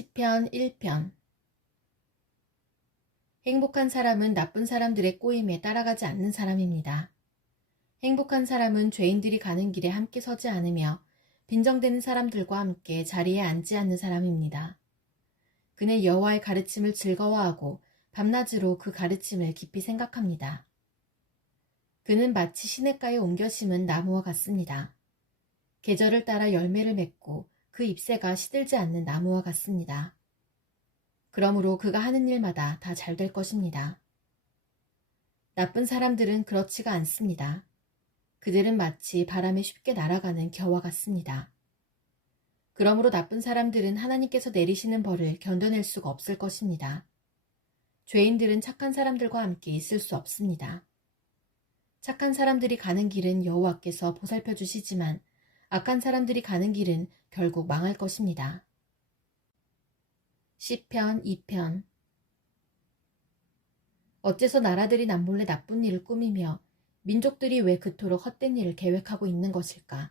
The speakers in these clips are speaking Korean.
시편 1편. 행복한 사람은 나쁜 사람들의 꼬임에 따라가지 않는 사람입니다. 행복한 사람은 죄인들이 가는 길에 함께 서지 않으며 빈정대는 사람들과 함께 자리에 앉지 않는 사람입니다. 그는 여호와의 가르침을 즐거워하고 밤낮으로 그 가르침을 깊이 생각합니다. 그는 마치 시냇가에 옮겨 심은 나무와 같습니다. 계절을 따라 열매를 맺고 그 잎새가 시들지 않는 나무와 같습니다. 그러므로 그가 하는 일마다 다 잘 될 것입니다. 나쁜 사람들은 그렇지가 않습니다. 그들은 마치 바람에 쉽게 날아가는 겨와 같습니다. 그러므로 나쁜 사람들은 하나님께서 내리시는 벌을 견뎌낼 수가 없을 것입니다. 죄인들은 착한 사람들과 함께 있을 수 없습니다. 착한 사람들이 가는 길은 여호와께서 보살펴 주시지만 악한 사람들이 가는 길은 결국 망할 것입니다. 시편 2편. 어째서 나라들이 남몰래 나쁜 일을 꾸미며 민족들이 왜 그토록 헛된 일을 계획하고 있는 것일까?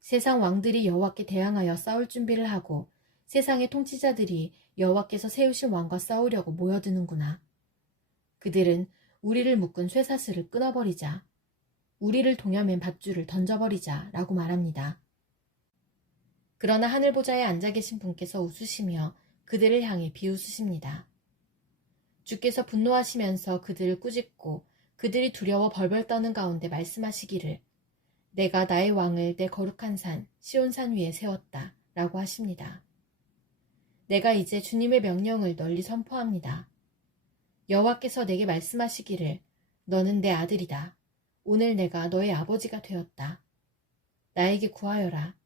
세상 왕들이 여호와께 대항하여 싸울 준비를 하고 세상의 통치자들이 여호와께서 세우신 왕과 싸우려고 모여드는구나. 그들은 우리를 묶은 쇠사슬을 끊어버리자, 우리를 동여맨 밧줄을 던져버리자 라고 말합니다. 그러나 하늘보좌에 앉아 계신 분께서 웃으시며 그들을 향해 비웃으십니다. 주께서 분노하시면서 그들을 꾸짖고 그들이 두려워 벌벌 떠는 가운데 말씀하시기를 내가 나의 왕을 내 거룩한 산 시온산 위에 세웠다 라고 하십니다. 내가 이제 주님의 명령을 널리 선포합니다. 여호와께서 내게 말씀하시기를 너는 내 아들이다. 오늘 내가 너의 아버지가 되었다. 나에게 구하여라.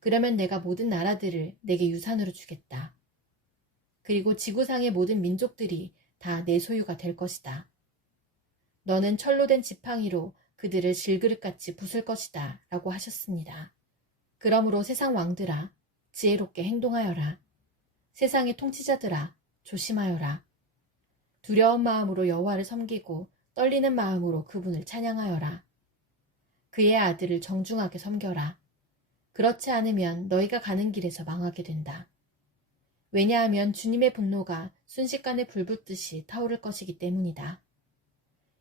그러면 내가 모든 나라들을 내게 유산으로 주겠다. 그리고 지구상의 모든 민족들이 다 내 소유가 될 것이다. 너는 철로 된 지팡이로 그들을 질그릇같이 부술 것이다 라고 하셨습니다. 그러므로 세상 왕들아 지혜롭게 행동하여라. 세상의 통치자들아 조심하여라. 두려운 마음으로 여호와를 섬기고 떨리는 마음으로 그분을 찬양하여라. 그의 아들을 정중하게 섬겨라. 그렇지 않으면 너희가 가는 길에서 망하게 된다. 왜냐하면 주님의 분노가 순식간에 불붙듯이 타오를 것이기 때문이다.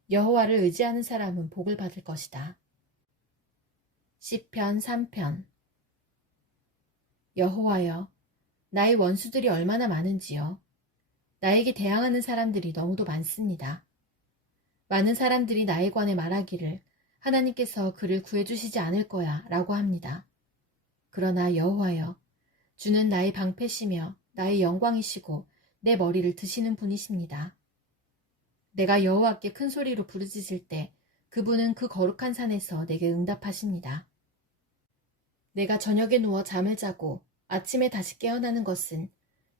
여호와를 의지하는 사람은 복을 받을 것이다. 시편 3편. 여호와여, 나의 원수들이 얼마나 많은지요. 나에게 대항하는 사람들이 너무도 많습니다. 많은 사람들이 나에 관해 말하기를 하나님께서 그를 구해주시지 않을 거야 라고 합니다. 그러나 여호와여, 주는 나의 방패시며 나의 영광이시고 내 머리를 드시는 분이십니다. 내가 여호와께 큰 소리로 부르짖을 때 그분은 그 거룩한 산에서 내게 응답하십니다. 내가 저녁에 누워 잠을 자고 아침에 다시 깨어나는 것은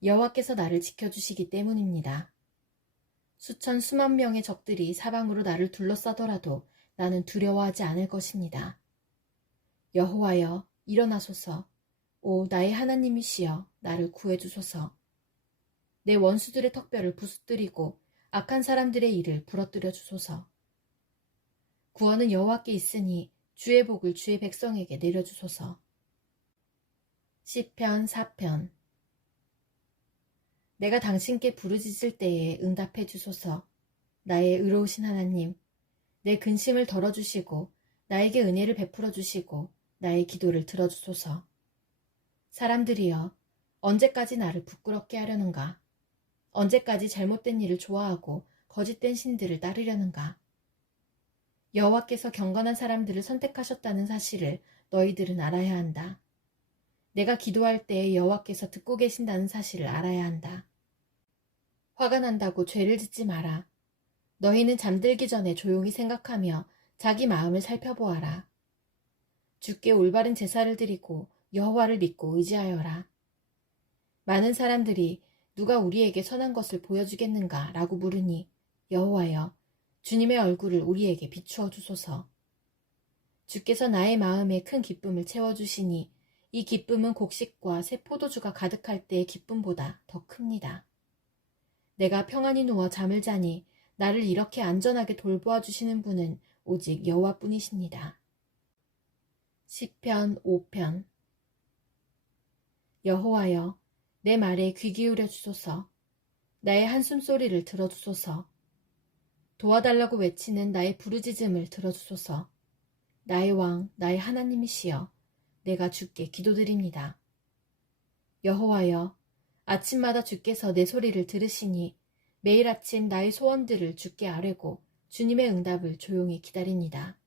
여호와께서 나를 지켜주시기 때문입니다. 수천 수만 명의 적들이 사방으로 나를 둘러싸더라도 나는 두려워하지 않을 것입니다. 여호와여, 일어나소서. 오 나의 하나님이시여 나를 구해주소서. 내 원수들의 턱뼈를 부수뜨리고 악한 사람들의 일을 부러뜨려 주소서. 구원은 여호와께 있으니 주의 복을 주의 백성에게 내려주소서. 시편 4편. 내가 당신께 부르짖을 때에 응답해 주소서. 나의 의로우신 하나님, 내 근심을 덜어주시고 나에게 은혜를 베풀어 주시고 나의 기도를 들어주소서. 사람들이여, 언제까지 나를 부끄럽게 하려는가? 언제까지 잘못된 일을 좋아하고 거짓된 신들을 따르려는가? 여호와께서 경건한 사람들을 선택하셨다는 사실을 너희들은 알아야 한다. 내가 기도할 때에 여호와께서 듣고 계신다는 사실을 알아야 한다. 화가 난다고 죄를 짓지 마라. 너희는 잠들기 전에 조용히 생각하며 자기 마음을 살펴보아라. 주께 올바른 제사를 드리고 여호와를 믿고 의지하여라. 많은 사람들이 누가 우리에게 선한 것을 보여주겠는가 라고 물으니 여호와여, 주님의 얼굴을 우리에게 비추어 주소서. 주께서 나의 마음에 큰 기쁨을 채워주시니 이 기쁨은 곡식과 새 포도주가 가득할 때의 기쁨보다 더 큽니다. 내가 평안히 누워 잠을 자니 나를 이렇게 안전하게 돌보아 주시는 분은 오직 여호와뿐이십니다. 시편 5편. 여호와여, 내 말에 귀 기울여 주소서. 나의 한숨소리를 들어주소서. 도와달라고 외치는 나의 부르짖음을 들어주소서. 나의 왕, 나의 하나님이시여, 내가 주께 기도드립니다. 여호와여, 아침마다 주께서 내 소리를 들으시니 매일 아침 나의 소원들을 주께 아뢰고 주님의 응답을 조용히 기다립니다.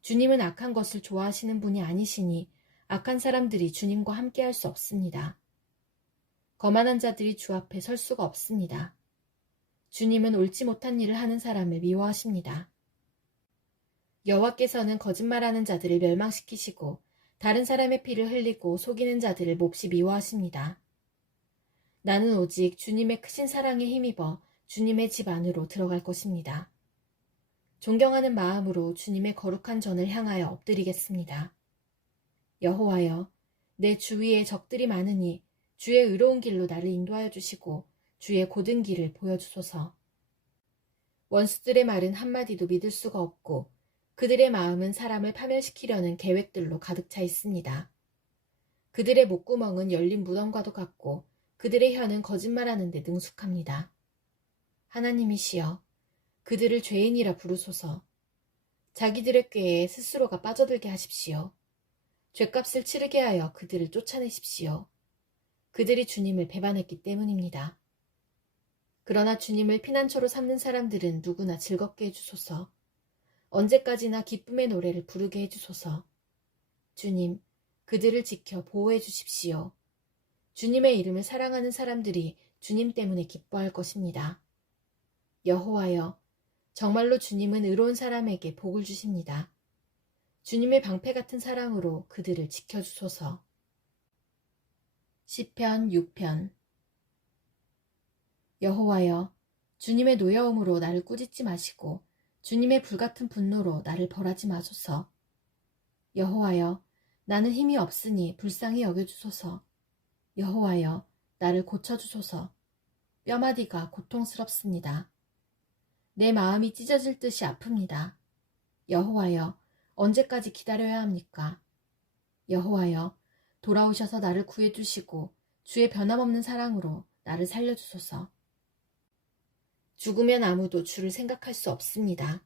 주님은 악한 것을 좋아하시는 분이 아니시니 악한 사람들이 주님과 함께할 수 없습니다. 거만한 자들이 주 앞에 설 수가 없습니다. 주님은 옳지 못한 일을 하는 사람을 미워하십니다. 여호와께서는 거짓말하는 자들을 멸망시키시고 다른 사람의 피를 흘리고 속이는 자들을 몹시 미워하십니다. 나는 오직 주님의 크신 사랑에 힘입어 주님의 집 안으로 들어갈 것입니다. 존경하는 마음으로 주님의 거룩한 전을 향하여 엎드리겠습니다. 여호와여, 내 주위에 적들이 많으니 주의 의로운 길로 나를 인도하여 주시고 주의 곧은 길을 보여주소서. 원수들의 말은 한마디도 믿을 수가 없고 그들의 마음은 사람을 파멸시키려는 계획들로 가득 차 있습니다. 그들의 목구멍은 열린 무덤과도 같고 그들의 혀는 거짓말하는 데 능숙합니다. 하나님이시여, 그들을 죄인이라 부르소서. 자기들의 꾀에 스스로가 빠져들게 하십시오. 죗값을 치르게 하여 그들을 쫓아내십시오. 그들이 주님을 배반했기 때문입니다. 그러나 주님을 피난처로 삼는 사람들은 누구나 즐겁게 해주소서. 언제까지나 기쁨의 노래를 부르게 해주소서. 주님, 그들을 지켜 보호해 주십시오. 주님의 이름을 사랑하는 사람들이 주님 때문에 기뻐할 것입니다. 여호와여, 정말로 주님은 의로운 사람에게 복을 주십니다. 주님의 방패 같은 사랑으로 그들을 지켜주소서. 시편 6편. 여호와여, 주님의 노여움으로 나를 꾸짖지 마시고 주님의 불같은 분노로 나를 벌하지 마소서. 여호와여, 나는 힘이 없으니 불쌍히 여겨주소서. 여호와여, 나를 고쳐주소서. 뼈마디가 고통스럽습니다. 내 마음이 찢어질 듯이 아픕니다. 여호와여, 언제까지 기다려야 합니까? 여호와여, 돌아오셔서 나를 구해주시고 주의 변함없는 사랑으로 나를 살려주소서. 죽으면 아무도 주를 생각할 수 없습니다.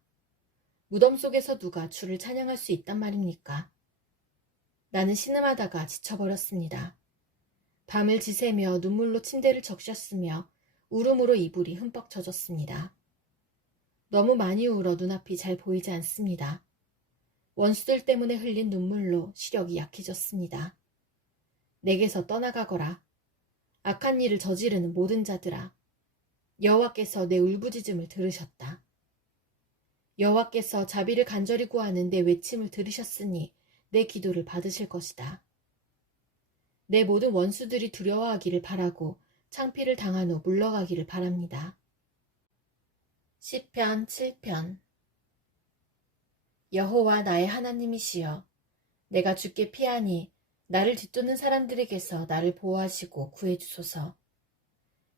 무덤 속에서 누가 주를 찬양할 수 있단 말입니까? 나는 신음하다가 지쳐버렸습니다. 밤을 지새며 눈물로 침대를 적셨으며 울음으로 이불이 흠뻑 젖었습니다. 너무 많이 울어 눈앞이 잘 보이지 않습니다. 원수들 때문에 흘린 눈물로 시력이 약해졌습니다. 내게서 떠나가거라. 악한 일을 저지르는 모든 자들아. 여호와께서 내 울부짖음을 들으셨다. 여호와께서 자비를 간절히 구하는 내 외침을 들으셨으니 내 기도를 받으실 것이다. 내 모든 원수들이 두려워하기를 바라고 창피를 당한 후 물러가기를 바랍니다. 시편 7편. 여호와 나의 하나님이시여, 내가 주께 피하니 나를 뒤쫓는 사람들에게서 나를 보호하시고 구해주소서.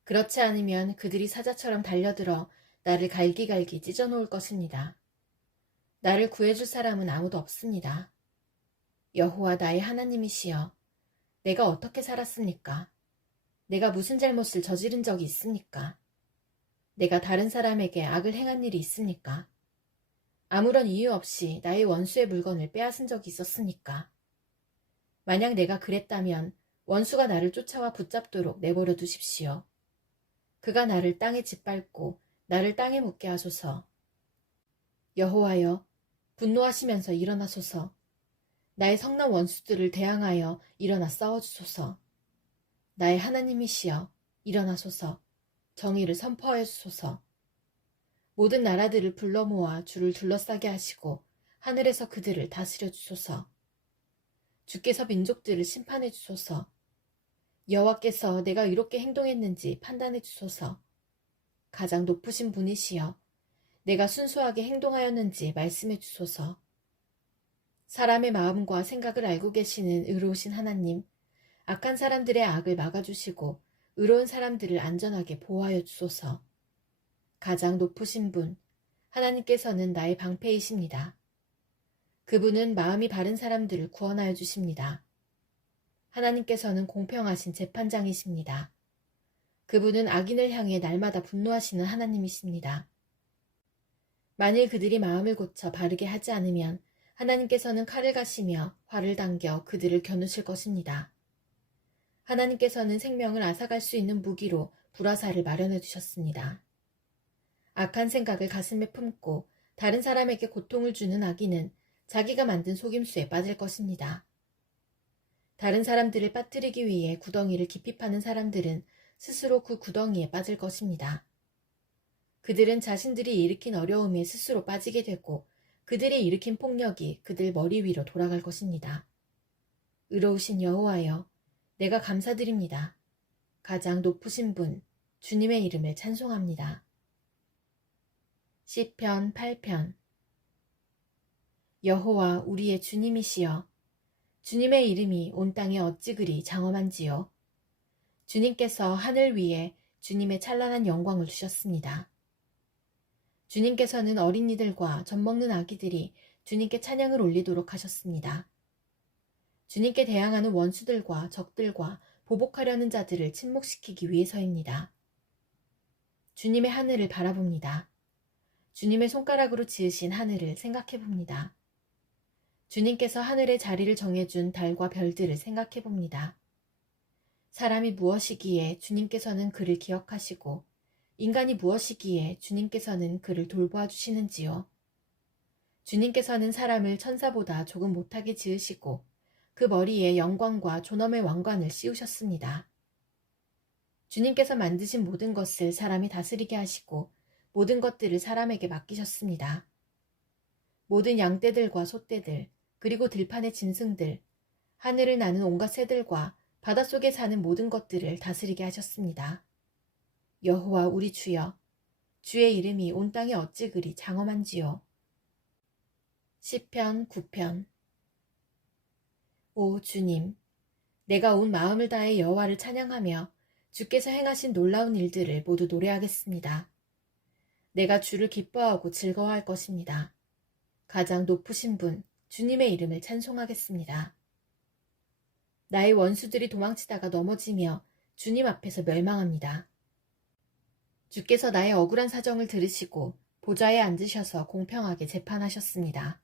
그렇지 않으면 그들이 사자처럼 달려들어 나를 갈기갈기 찢어놓을 것입니다. 나를 구해줄 사람은 아무도 없습니다. 여호와 나의 하나님이시여, 내가 어떻게 살았습니까? 내가 무슨 잘못을 저지른 적이 있습니까? 내가 다른 사람에게 악을 행한 일이 있습니까? 아무런 이유 없이 나의 원수의 물건을 빼앗은 적이 있었습니까? 만약 내가 그랬다면 원수가 나를 쫓아와 붙잡도록 내버려 두십시오. 그가 나를 땅에 짓밟고 나를 땅에 묻게 하소서. 여호와여, 분노하시면서 일어나소서. 나의 성난 원수들을 대항하여 일어나 싸워주소서. 나의 하나님이시여, 일어나소서. 정의를 선포하여 주소서. 모든 나라들을 불러 모아 주를 둘러싸게 하시고 하늘에서 그들을 다스려 주소서. 주께서 민족들을 심판해 주소서. 여호와께서 내가 이롭게 행동했는지 판단해 주소서. 가장 높으신 분이시여, 내가 순수하게 행동하였는지 말씀해 주소서. 사람의 마음과 생각을 알고 계시는 의로우신 하나님, 악한 사람들의 악을 막아주시고 의로운 사람들을 안전하게 보호하여 주소서. 가장 높으신 분, 하나님께서는 나의 방패이십니다. 그분은 마음이 바른 사람들을 구원하여 주십니다. 하나님께서는 공평하신 재판장이십니다. 그분은 악인을 향해 날마다 분노하시는 하나님이십니다. 만일 그들이 마음을 고쳐 바르게 하지 않으면 하나님께서는 칼을 가시며 활을 당겨 그들을 겨누실 것입니다. 하나님께서는 생명을 앗아갈 수 있는 무기로 불화살을 마련해 두셨습니다. 악한 생각을 가슴에 품고 다른 사람에게 고통을 주는 악인은 자기가 만든 속임수에 빠질 것입니다. 다른 사람들을 빠뜨리기 위해 구덩이를 깊이 파는 사람들은 스스로 그 구덩이에 빠질 것입니다. 그들은 자신들이 일으킨 어려움에 스스로 빠지게 되고 그들이 일으킨 폭력이 그들 머리 위로 돌아갈 것입니다. 의로우신 여호와여, 내가 감사드립니다. 가장 높으신 분, 주님의 이름을 찬송합니다. 시편 8편. 여호와 우리의 주님이시여, 주님의 이름이 온 땅에 어찌 그리 장엄한지요. 주님께서 하늘 위에 주님의 찬란한 영광을 주셨습니다. 주님께서는 어린이들과 젖먹는 아기들이 주님께 찬양을 올리도록 하셨습니다. 주님께 대항하는 원수들과 적들과 보복하려는 자들을 침묵시키기 위해서입니다. 주님의 하늘을 바라봅니다. 주님의 손가락으로 지으신 하늘을 생각해 봅니다. 주님께서 하늘의 자리를 정해준 달과 별들을 생각해 봅니다. 사람이 무엇이기에 주님께서는 그를 기억하시고 인간이 무엇이기에 주님께서는 그를 돌보아 주시는지요. 주님께서는 사람을 천사보다 조금 못하게 지으시고 그 머리에 영광과 존엄의 왕관을 씌우셨습니다. 주님께서 만드신 모든 것을 사람이 다스리게 하시고 모든 것들을 사람에게 맡기셨습니다. 모든 양떼들과 소떼들, 그리고 들판의 짐승들, 하늘을 나는 온갖 새들과 바닷속에 사는 모든 것들을 다스리게 하셨습니다. 여호와 우리 주여, 주의 이름이 온 땅에 어찌 그리 장엄한지요. 시편 9편. 오 주님, 내가 온 마음을 다해 여호와를 찬양하며 주께서 행하신 놀라운 일들을 모두 노래하겠습니다. 내가 주를 기뻐하고 즐거워할 것입니다. 가장 높으신 분, 주님의 이름을 찬송하겠습니다. 나의 원수들이 도망치다가 넘어지며 주님 앞에서 멸망합니다. 주께서 나의 억울한 사정을 들으시고 보좌에 앉으셔서 공평하게 재판하셨습니다.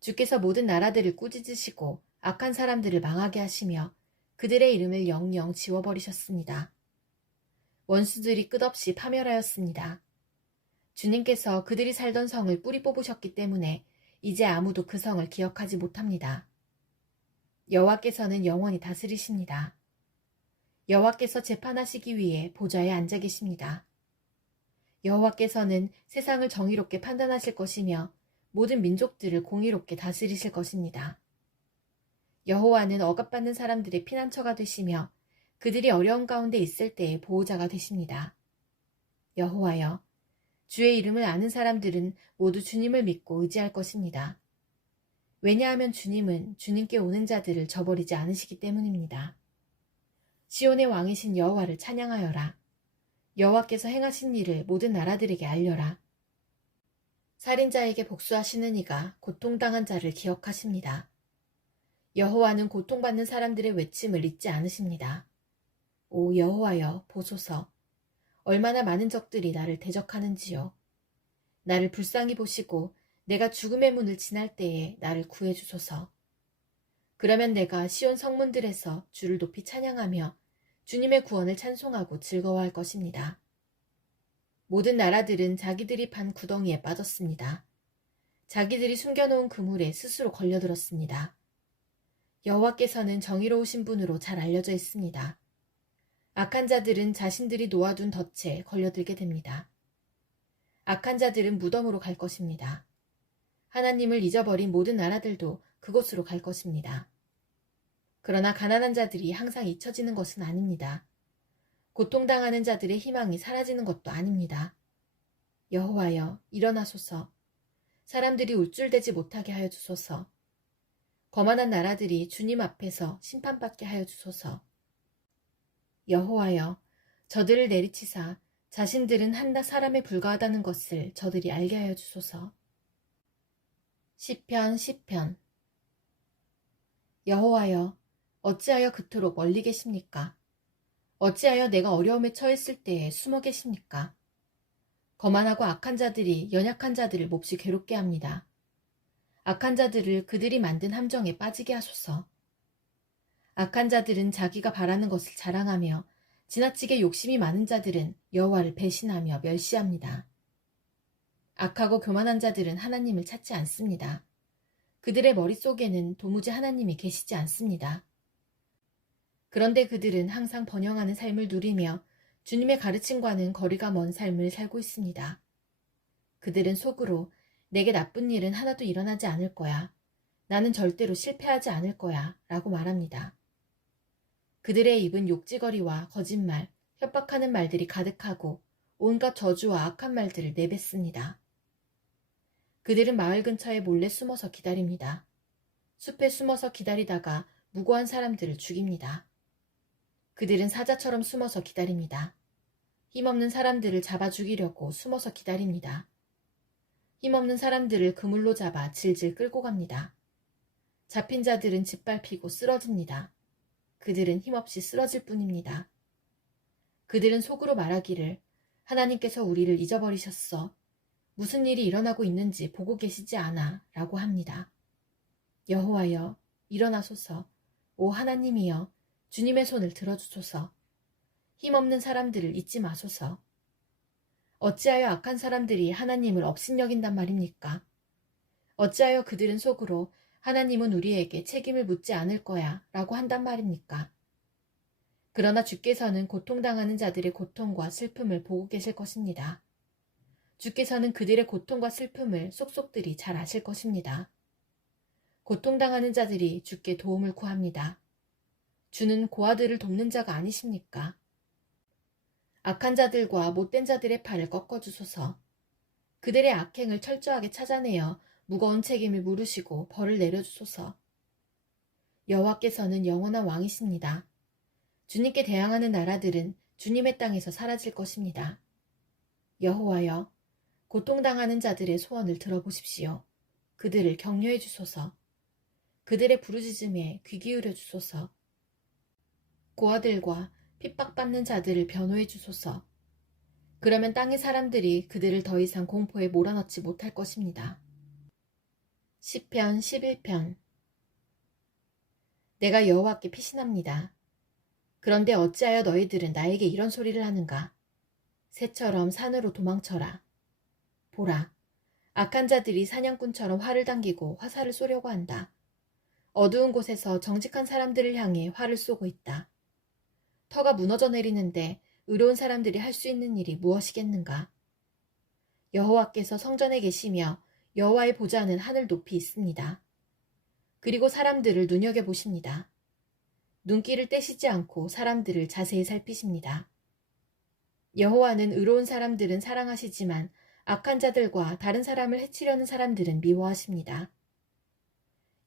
주께서 모든 나라들을 꾸짖으시고 악한 사람들을 망하게 하시며 그들의 이름을 영영 지워버리셨습니다. 원수들이 끝없이 파멸하였습니다. 주님께서 그들이 살던 성을 뿌리 뽑으셨기 때문에 이제 아무도 그 성을 기억하지 못합니다. 여호와께서는 영원히 다스리십니다. 여호와께서 재판하시기 위해 보좌에 앉아 계십니다. 여호와께서는 세상을 정의롭게 판단하실 것이며 모든 민족들을 공의롭게 다스리실 것입니다. 여호와는 억압받는 사람들의 피난처가 되시며 그들이 어려운 가운데 있을 때의 보호자가 되십니다. 여호와여, 주의 이름을 아는 사람들은 모두 주님을 믿고 의지할 것입니다. 왜냐하면 주님은 주님께 오는 자들을 저버리지 않으시기 때문입니다. 시온의 왕이신 여호와를 찬양하여라. 여호와께서 행하신 일을 모든 나라들에게 알려라. 살인자에게 복수하시는 이가 고통당한 자를 기억하십니다. 여호와는 고통받는 사람들의 외침을 잊지 않으십니다. 오 여호와여, 보소서. 얼마나 많은 적들이 나를 대적하는지요. 나를 불쌍히 보시고 내가 죽음의 문을 지날 때에 나를 구해주소서. 그러면 내가 시온 성문들에서 주를 높이 찬양하며 주님의 구원을 찬송하고 즐거워할 것입니다. 모든 나라들은 자기들이 판 구덩이에 빠졌습니다. 자기들이 숨겨놓은 그물에 스스로 걸려들었습니다. 여호와께서는 정의로우신 분으로 잘 알려져 있습니다. 악한 자들은 자신들이 놓아둔 덫에 걸려들게 됩니다. 악한 자들은 무덤으로 갈 것입니다. 하나님을 잊어버린 모든 나라들도 그곳으로 갈 것입니다. 그러나 가난한 자들이 항상 잊혀지는 것은 아닙니다. 고통당하는 자들의 희망이 사라지는 것도 아닙니다. 여호와여, 일어나소서. 사람들이 울줄대지 못하게 하여 주소서. 거만한 나라들이 주님 앞에서 심판받게 하여 주소서. 여호와여, 저들을 내리치사 자신들은 한낱 사람에 불과하다는 것을 저들이 알게 하여 주소서. 시편 10편. 여호와여, 어찌하여 그토록 멀리 계십니까? 어찌하여 내가 어려움에 처했을 때에 숨어 계십니까? 거만하고 악한 자들이 연약한 자들을 몹시 괴롭게 합니다. 악한 자들을 그들이 만든 함정에 빠지게 하소서. 악한 자들은 자기가 바라는 것을 자랑하며 지나치게 욕심이 많은 자들은 여호와를 배신하며 멸시합니다. 악하고 교만한 자들은 하나님을 찾지 않습니다. 그들의 머릿속에는 도무지 하나님이 계시지 않습니다. 그런데 그들은 항상 번영하는 삶을 누리며 주님의 가르침과는 거리가 먼 삶을 살고 있습니다. 그들은 속으로 내게 나쁜 일은 하나도 일어나지 않을 거야. 나는 절대로 실패하지 않을 거야. 라고 말합니다. 그들의 입은 욕지거리와 거짓말, 협박하는 말들이 가득하고 온갖 저주와 악한 말들을 내뱉습니다. 그들은 마을 근처에 몰래 숨어서 기다립니다. 숲에 숨어서 기다리다가 무고한 사람들을 죽입니다. 그들은 사자처럼 숨어서 기다립니다. 힘없는 사람들을 잡아 죽이려고 숨어서 기다립니다. 힘없는 사람들을 그물로 잡아 질질 끌고 갑니다. 잡힌 자들은 짓밟히고 쓰러집니다. 그들은 힘없이 쓰러질 뿐입니다. 그들은 속으로 말하기를 하나님께서 우리를 잊어버리셨어. 무슨 일이 일어나고 있는지 보고 계시지 않아 라고 합니다. 여호와여 일어나소서. 오 하나님이여 주님의 손을 들어주소서. 힘없는 사람들을 잊지 마소서. 어찌하여 악한 사람들이 하나님을 업신여긴단 말입니까? 어찌하여 그들은 속으로 하나님은 우리에게 책임을 묻지 않을 거야 라고 한단 말입니까? 그러나 주께서는 고통당하는 자들의 고통과 슬픔을 보고 계실 것입니다. 주께서는 그들의 고통과 슬픔을 속속들이 잘 아실 것입니다. 고통당하는 자들이 주께 도움을 구합니다. 주는 고아들을 돕는 자가 아니십니까? 악한 자들과 못된 자들의 팔을 꺾어주소서. 그들의 악행을 철저하게 찾아내어 무거운 책임을 물으시고 벌을 내려주소서. 여호와께서는 영원한 왕이십니다. 주님께 대항하는 나라들은 주님의 땅에서 사라질 것입니다. 여호와여, 고통당하는 자들의 소원을 들어보십시오. 그들을 격려해 주소서. 그들의 부르짖음에 귀 기울여 주소서. 고아들과 핍박받는 자들을 변호해 주소서. 그러면 땅의 사람들이 그들을 더 이상 공포에 몰아넣지 못할 것입니다. 시편 11편. 내가 여호와께 피신합니다. 그런데 어찌하여 너희들은 나에게 이런 소리를 하는가? 새처럼 산으로 도망쳐라. 보라, 악한 자들이 사냥꾼처럼 활을 당기고 화살을 쏘려고 한다. 어두운 곳에서 정직한 사람들을 향해 활을 쏘고 있다. 터가 무너져 내리는데 의로운 사람들이 할 수 있는 일이 무엇이겠는가? 여호와께서 성전에 계시며 여호와의 보좌는 하늘 높이 있습니다. 그리고 사람들을 눈여겨보십니다. 눈길을 떼시지 않고 사람들을 자세히 살피십니다. 여호와는 의로운 사람들은 사랑하시지만 악한 자들과 다른 사람을 해치려는 사람들은 미워하십니다.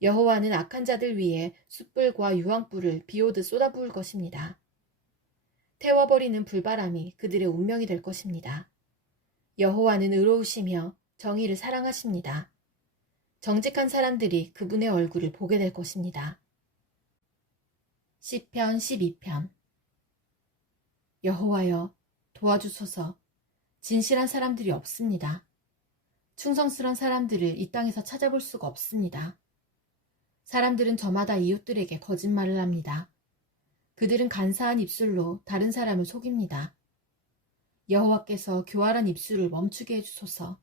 여호와는 악한 자들 위에 숯불과 유황불을 비오듯 쏟아부을 것입니다. 태워버리는 불바람이 그들의 운명이 될 것입니다. 여호와는 의로우시며 정의를 사랑하십니다. 정직한 사람들이 그분의 얼굴을 보게 될 것입니다. 시편 12편. 여호와여 도와주소서. 진실한 사람들이 없습니다. 충성스러운 사람들을 이 땅에서 찾아볼 수가 없습니다. 사람들은 저마다 이웃들에게 거짓말을 합니다. 그들은 간사한 입술로 다른 사람을 속입니다. 여호와께서 교활한 입술을 멈추게 해주소서.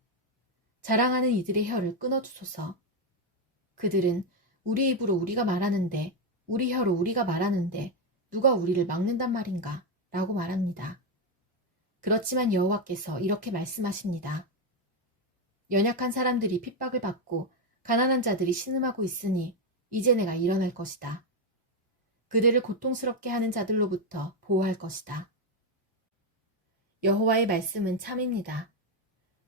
자랑하는 이들의 혀를 끊어주소서. 그들은 우리 입으로 우리가 말하는데 우리 혀로 우리가 말하는데 누가 우리를 막는단 말인가? 라고 말합니다. 그렇지만 여호와께서 이렇게 말씀하십니다. 연약한 사람들이 핍박을 받고 가난한 자들이 신음하고 있으니 이제 내가 일어날 것이다. 그들을 고통스럽게 하는 자들로부터 보호할 것이다. 여호와의 말씀은 참입니다.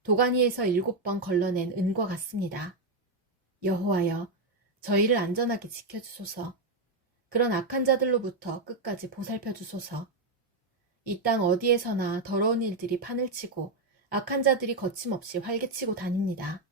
도가니에서 7번 걸러낸 은과 같습니다. 여호와여, 저희를 안전하게 지켜주소서. 그런 악한 자들로부터 끝까지 보살펴 주소서. 이 땅 어디에서나 더러운 일들이 판을 치고 악한 자들이 거침없이 활개치고 다닙니다.